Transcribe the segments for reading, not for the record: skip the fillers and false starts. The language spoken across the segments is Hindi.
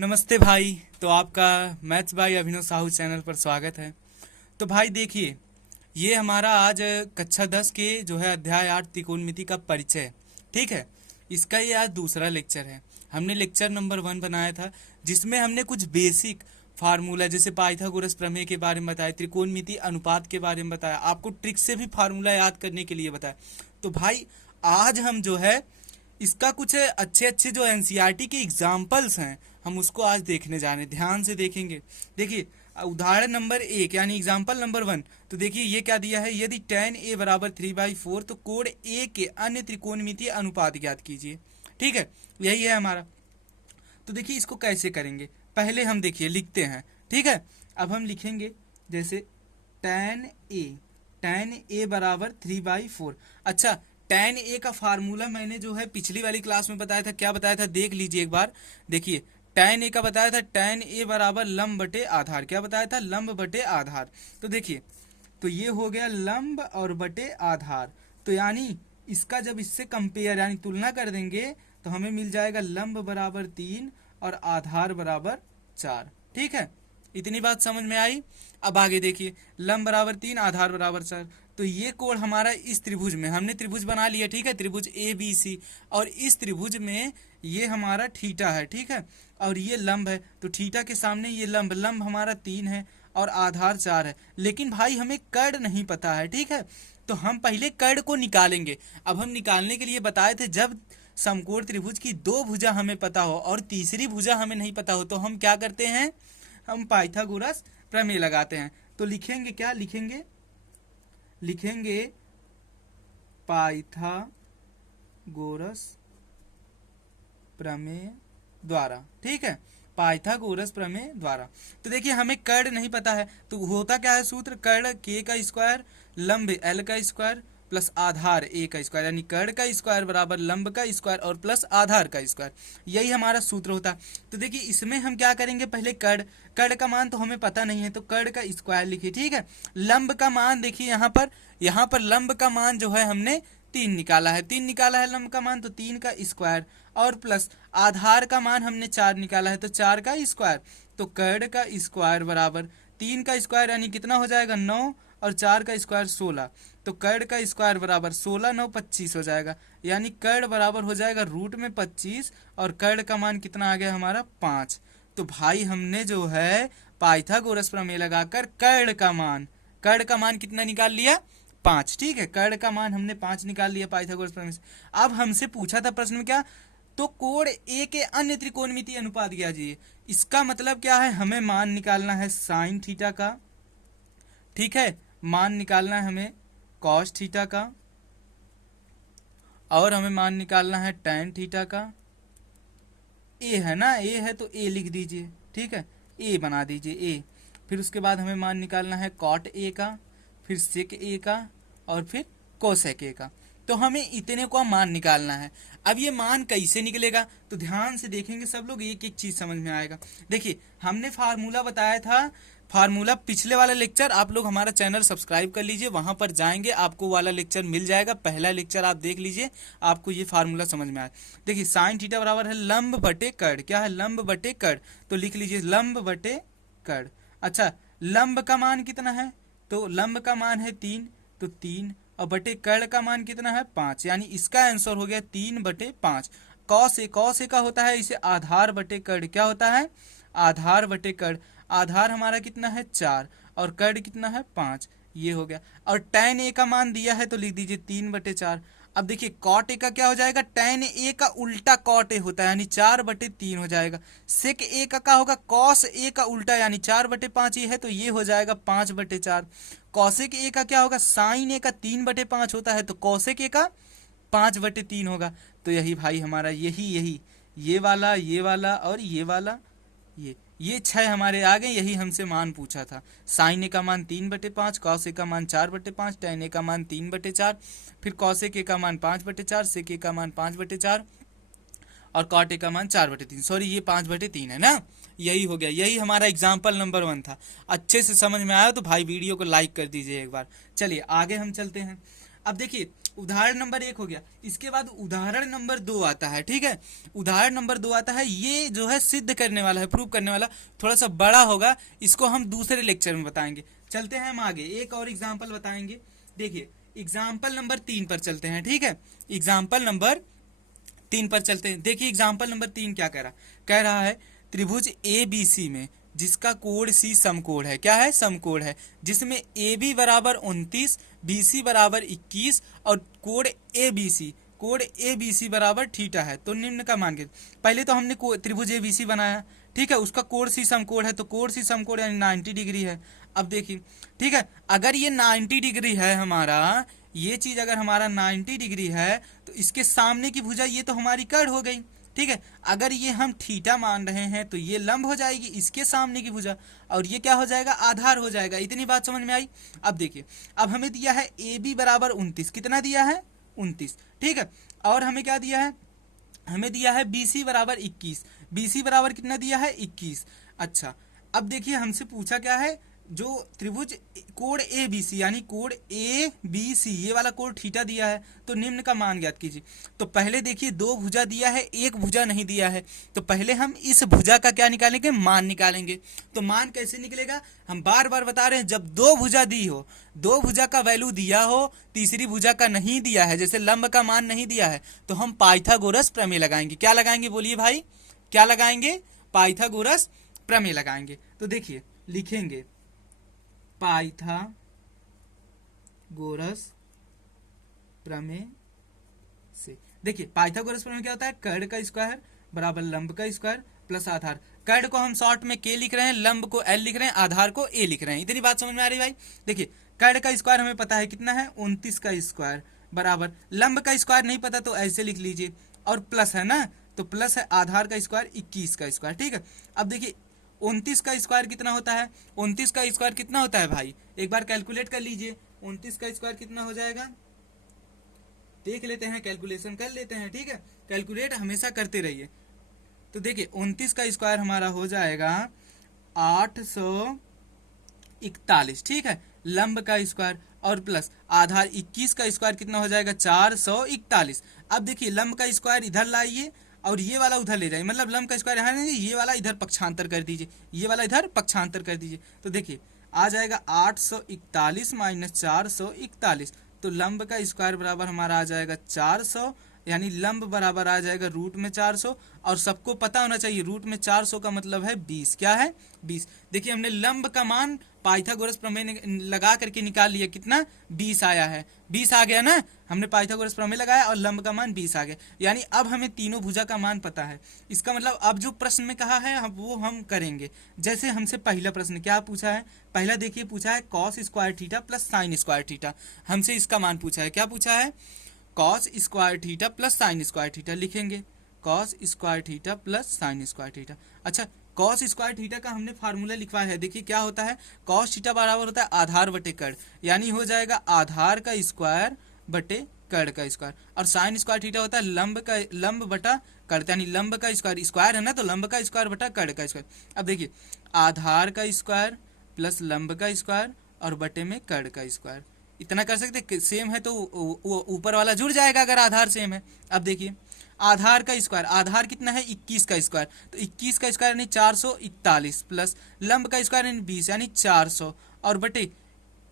नमस्ते भाई। तो आपका मैथ्स भाई अभिनव साहू चैनल पर स्वागत है। तो भाई देखिए, ये हमारा आज कक्षा 10 के जो है अध्याय 8 त्रिकोणमिति का परिचय, ठीक है। इसका ये आज दूसरा लेक्चर है। हमने लेक्चर नंबर 1 बनाया था जिसमें हमने कुछ बेसिक फार्मूला जैसे पाइथागोरस प्रमेय के बारे में बताया, त्रिकोणमिति अनुपात के बारे में बताया, आपको ट्रिक से भी फार्मूला याद करने के लिए बताया। तो भाई आज हम जो है इसका कुछ अच्छे अच्छे जो एनसीईआरटी के एग्जाम्पल्स हैं हम उसको आज देखने जा रहे हैं, ध्यान से देखेंगे। देखिए उदाहरण नंबर 1 यानी एग्जाम्पल नंबर 1। तो देखिए ये क्या दिया है, यदि tan a बराबर 3/4 तो कोण a के अन्य त्रिकोणमितीय अनुपात ज्ञात कीजिए। ठीक है, यही है हमारा। तो देखिए इसको कैसे करेंगे, पहले हम देखिए लिखते हैं। ठीक है, अब हम लिखेंगे जैसे tan a बराबर 3/4। अच्छा, tan a का फार्मूला मैंने जो है पिछली वाली क्लास में बताया था। क्या बताया था देख लीजिए एक बार। देखिए tan a का बताया था, tan a बराबर लंब बटे आधार। क्या बताया था, लंब बटे आधार। तो देखिए, तो ये हो गया लंब और बटे आधार। तो यानी इसका जब इससे कंपेयर यानी तुलना कर देंगे तो हमें मिल जाएगा लंब बराबर 3 और आधार बराबर 4। ठीक है, इतनी बात समझ में आई। अब आगे देखिए, लंब बराबर 3 आधार बराबर 4। तो ये कोण हमारा इस त्रिभुज में, हमने त्रिभुज बना लिया। ठीक है, त्रिभुज ए बी सी, और इस त्रिभुज में ये हमारा थीटा है। ठीक है, और ये लंब है, तो थीटा के सामने ये लंब, लंब हमारा 3 है और आधार 4 है। लेकिन भाई हमें कर्ण नहीं पता है। ठीक है, तो हम पहले कर्ण को निकालेंगे। अब हम निकालने के लिए बताए थे, जब समकोण त्रिभुज की 2 भुजा हमें पता हो और तीसरी भुजा हमें नहीं पता हो तो हम क्या करते हैं, हम पाइथागोरस प्रमेय लगाते हैं। तो लिखेंगे क्या, लिखेंगे पाइथागोरस प्रमेय द्वारा। ठीक है, पाइथागोरस प्रमेय द्वारा। तो देखिए हमें कर्ण नहीं पता है, तो होता क्या है सूत्र, कर्ण k का स्क्वायर लंब l का स्क्वायर प्लस आधार a का स्क्वायर, यानी कर्ण का स्क्वायर बराबर लंब का स्क्वायर और प्लस आधार का स्क्वायर। यही हमारा सूत्र होता है। तो देखिए इसमें हम क्या करेंगे, पहले कर्ण का मान तो हमें पता नहीं है तो कर्ण का स्क्वायर लिखिए। ठीक है, लंब का मान देखिए यहाँ पर लंब का मान जो है हमने 3 निकाला है, 3 निकाला है लंब का मान, तो 3 का स्क्वायर और प्लस आधार का मान हमने 4 निकाला है तो 4 का स्क्वायर। तो कर्ण का स्क्वायर बराबर 3 का स्क्वायर यानी कितना हो जाएगा 9 और 4 का स्क्वायर 16। तो कर्ण का स्क्वायर बराबर 16 9 25 हो जाएगा, यानी कर्ण बराबर हो जाएगा रूट में 25 और कर्ण का मान कितना आ गया हमारा 5। तो भाई हमने जो है पाइथागोरस प्रमेय लगाकर कर्ण का मान कितना निकाल लिया, 5। ठीक है, कर्ण का मान हमने 5 निकाल लिया पाइथागोरस प्रमेय से। अब हमसे पूछा था प्रश्न में क्या, तो कोण ए के अन्य त्रिकोणमितीय अनुपात ज्ञात कीजिए। इसका मतलब क्या है, हमें मान निकालना है साइन थीटा का। ठीक है, मान निकालना है हमें कॉस थीटा का, और हमें मान निकालना है टैन थीटा का। ए है ना, ए है तो ए लिख दीजिए। ठीक है, ए बना दीजिए ए। फिर उसके बाद हमें मान निकालना है कॉट ए का, फिर सेक ए का और फिर कोसेक ए का। तो हमें इतने का मान निकालना है। अब ये मान कैसे निकलेगा, तो ध्यान से देखेंगे सब लोग, एक एक चीज समझ में आएगा। देखिए हमने फार्मूला बताया था, फार्मूला पिछले वाला लेक्चर आप लोग हमारा चैनल सब्सक्राइब कर लीजिए, वहां पर जाएंगे आपको वाला लेक्चर मिल जाएगा। पहला लेक्चर आप देख लीजिए, आपको ये फार्मूला समझ में आए। देखिए साइन थीटा बराबर है लंब बटे कर्ण। क्या है, लंब बटे कर्ण। तो लिख लीजिए लंब बटे कर्ण। अच्छा, लंब का मान कितना है, तो लंब का मान है 3, तो 3 और बटे कर्ण का मान कितना है 5, यानी इसका आंसर हो गया 3/5। कॉस ए का होता है इसे आधार बटे कर्ण। क्या होता है, आधार बटे कर्ण। आधार हमारा कितना है 4 और कर्ण कितना है 5, ये हो गया। और tan a का मान दिया है तो लिख दीजिए 3/4। अब देखिए कॉट ए का क्या हो जाएगा, tan a का उल्टा कॉट ए होता है यानी 4/3 हो जाएगा। सेक ए का क्या होगा, कॉस ए का उल्टा यानी 4/5 ये है तो ये हो जाएगा 5/4। कौसेक ए का क्या होगा, साइन ए का 3/5 होता है तो कौसेक ए का 5/3 होगा। तो यही भाई हमारा यही ये वाला और ये वाला, ये 6 हमारे आ गए। यही हमसे मान पूछा था। साइन ए का मान 3/5, कॉस ए का मान 4/5, टैन ए का मान 3/4, फिर कॉसेक ए का मान 5/4, सेक ए का मान 5/4 और कॉट ए का मान 4/3। सॉरी ये 5/3 है ना, यही हो गया। यही हमारा एग्जाम्पल नंबर 1 था। अच्छे से समझ में आया तो भाई वीडियो को लाइक कर दीजिए एक बार। चलिए आगे हम चलते हैं। अब देखिए उदाहरण नंबर 1 हो गया। इसके बाद उदाहरण नंबर 2 आता है, ठीक है। उदाहरण नंबर 2 आता है, ये जो है सिद्ध करने वाला है, प्रूव करने वाला, थोड़ा सा बड़ा होगा, इसको हम दूसरे लेक्चर में बताएंगे। चलते हैं हम आगे, एक और एग्जाम्पल बताएंगे। देखिए एग्जाम्पल नंबर 3 पर चलते हैं, ठीक है। एग्जाम्पल नंबर 3 पर चलते हैं। देखिए एग्जाम्पल नंबर 3 क्या कह रहा है, त्रिभुज ए बी सी में जिसका कोण सी समकोण है, क्या है, समकोण है, जिसमें ए बी बराबर 29, बी सी बराबर 21 और कोण ए बी सी बराबर थीटा है, तो निम्न का मान के। पहले तो हमने त्रिभुज ए बी सी बनाया, ठीक है, उसका कोण सी समकोण है, तो कोण सी समकोण यानी 90 डिग्री है। अब देखिए, ठीक है, अगर ये 90 डिग्री है हमारा, ये चीज अगर हमारा 90 डिग्री है, तो इसके सामने की भुजा ये तो हमारी कर्ण हो गई, ठीक है। अगर ये हम थीटा मान रहे हैं तो ये लंब हो जाएगी इसके सामने की भुजा, और ये क्या हो जाएगा, आधार हो जाएगा। इतनी बात समझ में आई। अब देखिए, अब हमें दिया है ए बी बराबर 29, कितना दिया है, 29, ठीक है। और हमें क्या दिया है, हमें दिया है बी सी बराबर 21, बी सी बराबर कितना दिया है, 21। अच्छा, अब देखिए हमसे पूछा क्या है, जो त्रिभुज कोण ए बी सी यानी कोण ए बी सी, ये वाला कोण थीटा दिया है, तो निम्न का मान ज्ञात कीजिए। तो पहले देखिए दो भुजा दिया है, एक भुजा नहीं दिया है, तो पहले हम इस भुजा का क्या निकालेंगे, मान निकालेंगे। तो मान कैसे निकलेगा, हम बार बार बता रहे हैं, जब दो भुजा दी हो, दो भुजा का वैल्यू दिया हो, तीसरी भुजा का नहीं दिया है, जैसे लंब का मान नहीं दिया है, तो हम पाइथागोरस प्रमेय लगाएंगे। क्या लगाएंगे, बोलिए भाई, क्या लगाएंगे, पाइथागोरस प्रमेय लगाएंगे। तो देखिए लिखेंगे पाइथागोरस प्रमेय से। देखिए पाइथागोरस प्रमेय क्या होता है, कर्ण का स्क्वायर बराबर लंब का स्क्वायर प्लस आधार। कर्ण को हम शॉर्ट में के लिख रहे हैं, लंब को एल लिख रहे हैं, आधार को ए लिख रहे हैं। इतनी बात समझ में आ रही भाई। देखिए कर्ण का स्क्वायर हमें पता है कितना है, 29 का स्क्वायर बराबर, लंब का स्क्वायर नहीं पता तो ऐसे लिख लीजिए, और प्लस है ना, तो प्लस है आधार का स्क्वायर 21 का स्क्वायर, ठीक है। अब देखिए 29 का स्क्वायर कितना होता है, 29 का स्क्वायर कितना होता है भाई, एक बार कैलकुलेट कर लीजिए। 29 का स्क्वायर कितना हो जाएगा, देख लेते हैं, कैलकुलेशन कर लेते हैं, ठीक है। कैलकुलेट हमेशा करते रहिए। तो देखिए 29 का स्क्वायर हमारा हो जाएगा 841, ठीक है, लंब का स्क्वायर, और प्लस आधार 21 का स्क्वायर कितना हो जाएगा, 441। अब देखिए लंब का स्क्वायर इधर लाइए और ये वाला उधर ले जाइए, मतलब लंब का स्क्वायर यहाँ नहीं, ये वाला इधर पक्षांतर कर दीजिए, ये वाला इधर पक्षांतर कर दीजिए। तो देखिए आ जाएगा 841 माइनस 441, तो लंब का स्क्वायर बराबर हमारा आ जाएगा 400, यानी लंब बराबर आ जाएगा रूट में 400, और सबको पता होना चाहिए रूट में 400 का मतलब है 20, क्या है, 20। देखिए हमने लंब का मान पाइथागोरस प्रमेय लगा करके निकाल लिया, कितना, 20 आया है, 20 आ गया ना, हमने पाइथागोरस प्रमेय लगाया और लंब का मान 20 आ गया, यानी अब हमें तीनों भुजा का मान पता है। इसका मतलब अब जो प्रश्न में कहा है वो हम करेंगे। जैसे हमसे पहला प्रश्न क्या पूछा है, पहला देखिए पूछा है cos square theta plus sine square theta, हमसे इसका मान पूछा है, क्या पूछा है, cos square theta plus sine square theta, लिखेंगे cos square theta plus sine square theta. अच्छा, कॉस स्क्वायर थीटा का हमने फार्मूला लिखवाया है, देखिए क्या होता है, कॉस थीटा बराबर होता है आधार बटे कर्ण, यानी हो जाएगा आधार का स्क्वायर बटे कर्ण का स्क्वायर, और साइन स्क्वायर थीटा होता है लंब बटा कर्ण, यानी लंब का स्क्वायर, स्क्वायर है ना, तो लंब का स्क्वायर बटा कर्ण का स्क्वायर। अब देखिए आधार का स्क्वायर प्लस लंब का स्क्वायर और बटे में कर्ण का स्क्वायर, इतना कर सकते, सेम है तो ऊपर वाला जुड़ जाएगा अगर आधार सेम है। अब देखिए आधार का स्क्वायर, आधार कितना है, 21 का स्क्वायर, तो 21 का स्क्वायर यानी 441 प्लस लंब का स्क्वायर यानी 20 यानी 400, और बटे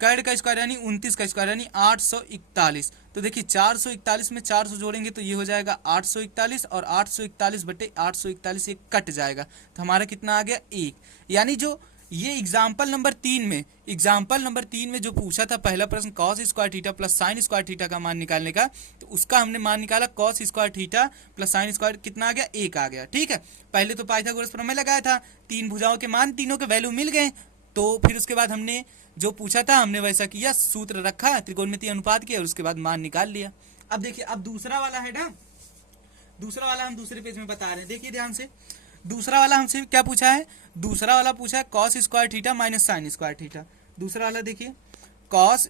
कर्ण का स्क्वायर यानी 29 का स्क्वायर यानी 841। तो देखिए 441 में 400 जोड़ेंगे तो ये हो जाएगा 841, और 841 बटे 841 एक कट जाएगा, तो हमारा कितना आ गया, 1। यानी जो ये एग्जाम्पल नंबर 3 में जो पूछा था पहला प्रश्न cos square theta plus sine square theta का मान निकालने का, तो उसका हमने मान निकाला cos square theta plus sine square कितना आ गया, 1 आ गया, ठीक है। पहले तो पाइथागोरस प्रमेय लगाया था, तीन भुजाओं के मान तीनों के वैल्यू मिल गए, तो फिर उसके बाद हमने जो पूछा था हमने वैसा किया, सूत्र रखा, त्रिकोणमितीय अनुपात किया और उसके बाद मान निकाल लिया। अब देखिए अब दूसरा वाला है ना, दूसरा वाला हम दूसरे पेज में बता रहे हैं, देखिए ध्यान से। दूसरा वाला हमसे क्या पूछा है, दूसरा वाला पूछा है cos square theta minus sign square theta. दूसरा वाला देखिए cos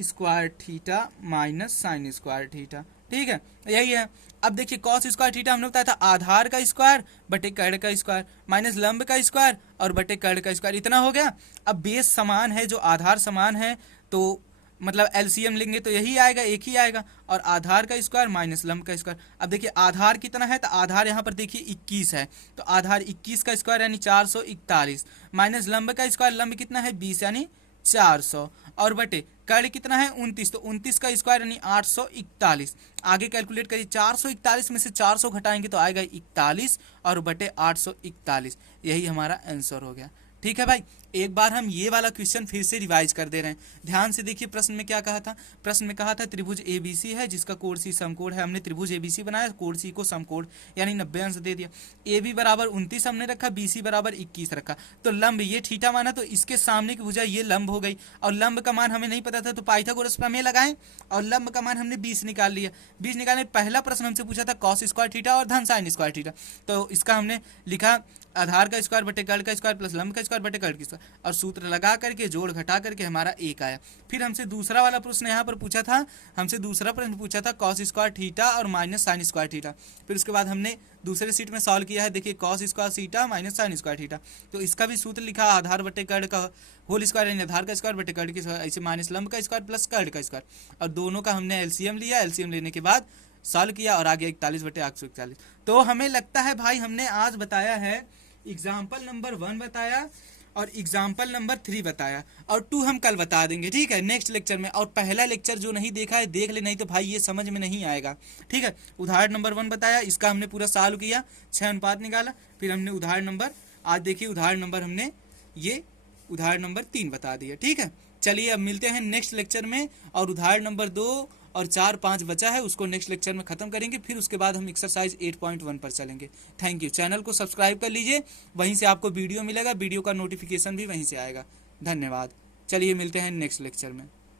square theta minus sign square theta, ठीक है, यही है। अब देखिए कॉस स्क्वायर थीटा हमने बताया था आधार का स्क्वायर बटे कर्ण का स्क्वायर माइनस लंब का स्क्वायर और बटे कर्ण का स्क्वायर, इतना हो गया। अब बेस समान है, जो आधार समान है, तो मतलब एलसीएम लेंगे तो यही आएगा, एक ही आएगा, और आधार का स्क्वायर माइनस लंब का स्क्वायर। अब देखिए आधार कितना है, तो आधार यहाँ पर देखिए 21 है, तो आधार 21 का स्क्वायर यानी 441, माइनस लंब का स्क्वायर, लंब कितना है 20 यानी 400, और बटे कर्ण कितना है 29, तो 29 का स्क्वायर यानी 841। आगे कैलकुलेट करिए, 441 में से 400 घटाएंगे तो आएगा 41 और बटे 841, यही हमारा आंसर हो गया। ठीक है भाई, एक बार हम ये वाला क्वेश्चन फिर से रिवाइज कर दे रहे हैं, ध्यान से देखिए। प्रश्न में क्या कहा था, प्रश्न में कहा था त्रिभुज एबीसी है जिसका कोण सी समकोण है, हमने त्रिभुज एबीसी बनाया, कोण सी को समकोण यानी 90 अंश दे दिया। ए बी बराबर 29 हमने रखा, बी सी बराबर 21 रखा, तो लंब ये थीटा माना, तो इसके सामने की भुजा ये लंब हो गई, और लंब का मान हमें नहीं पता था तो पाइथागोरस प्रमेय लगाएं, और लंब का मान हमने 20 निकाल लिया। 20 निकालने पहला प्रश्न हमसे पूछा था कॉस स्क्वायर थीटा और धन साइन स्क्वायर थीटा, तो इसका हमने लिखा आधार का स्क्वायर बटे कर्ण का स्क्वायर प्लस लंब का स्क्वायर बटे कर्ण का स्क्वायर, और सूत्र लगा करके जोड़ घटा करके हमारा एक आया। फिर हमसे दूसरा वाला प्रश्न यहाँ पर पूछा था, हमसे दूसरा प्रश्न पूछा था कॉस स्क्वायर थीटा और माइनस साइन स्क्वायर थीटा, फिर उसके बाद हमने दूसरे सीट में सॉल्व किया है, देखिए cos square theta minus sign square theta, तो इसका भी सूत्र लिखा आधार बटे कर्ण का होल स्क्वायर यानी आधार का स्क्वायर बटे कर्ण की स्क्वायर, ऐसे माइनस लंब का स्क्वायर प्लस कर्ण का स्क्वायर, और दोनों का हमने एलसीएम लिया, एलसीएम लेने के बाद सॉल्व किया और आगे 41 बटे 841। तो हमें लगता है भाई हमने आज बताया है एग्जाम्पल नंबर 1 बताया और एग्जाम्पल नंबर 3 बताया, और 2 हम कल बता देंगे, ठीक है, नेक्स्ट लेक्चर में। और पहला लेक्चर जो नहीं देखा है देख ले, नहीं तो भाई ये समझ में नहीं आएगा, ठीक है। उदाहरण नंबर 1 बताया, इसका हमने पूरा सॉल्व किया, 6 अनुपात निकाला, फिर हमने उदाहरण नंबर, आज देखिए उदाहरण नंबर हमने ये उदाहरण नंबर 3 बता दिया, ठीक है। चलिए अब मिलते हैं नेक्स्ट लेक्चर में, और उदाहरण नंबर 2 और 4, 5 बचा है उसको नेक्स्ट लेक्चर में खत्म करेंगे, फिर उसके बाद हम एक्सरसाइज 8.1 पर चलेंगे। थैंक यू, चैनल को सब्सक्राइब कर लीजिए, वहीं से आपको वीडियो मिलेगा, वीडियो का नोटिफिकेशन भी वहीं से आएगा। धन्यवाद, चलिए मिलते हैं नेक्स्ट लेक्चर में।